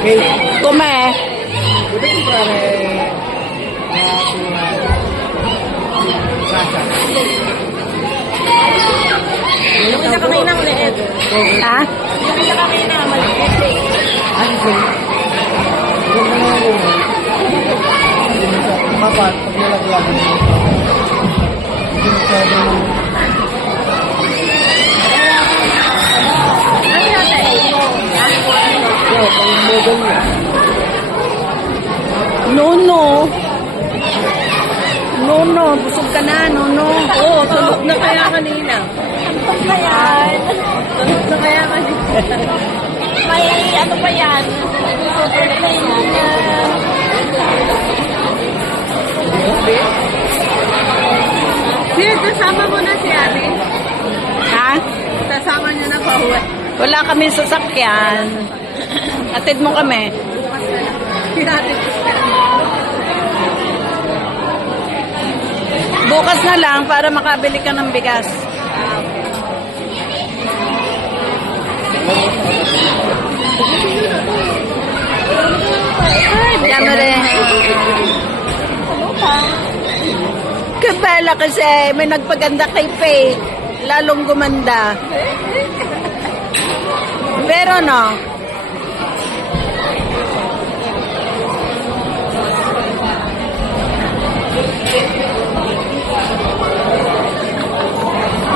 Come? Potete comprare Sasha. Yung isa kamay na ulit. Ha? Yung isa kamay na maliit. Anche. Ganda na ako. Papa, pag nalagyan mo. Hindi mo pwede mo. Ano natin? Yo, pang model niya. No. No. Busog ka na, no. Oo, tulog na kaya kanina. Tulog na yan. Tulog na kaya kanina. May ano pa yan? Tulog na yan. Sir, kasama mo na si Ate. Ha? Kasama niyo na pa uwi. Wala kami sasakyan. Atid mo kami. Sinatid ko siya. Bukas na lang para makabili ka ng bigas. Ay, dami rin. Kabala kasi may nagpaganda kay Faye. Lalong gumanda. Pero no.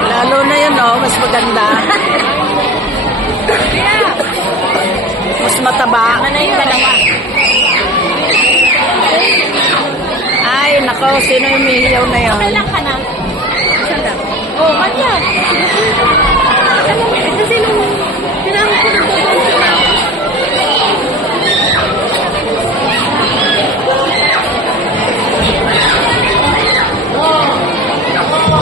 Lalo na yun, no? Mas maganda. Mas mataba. Ano yung dalawa? Ay, nako, sino yung mihiyaw na yun? Kailan ka na? Isa lang. Oo, kanya.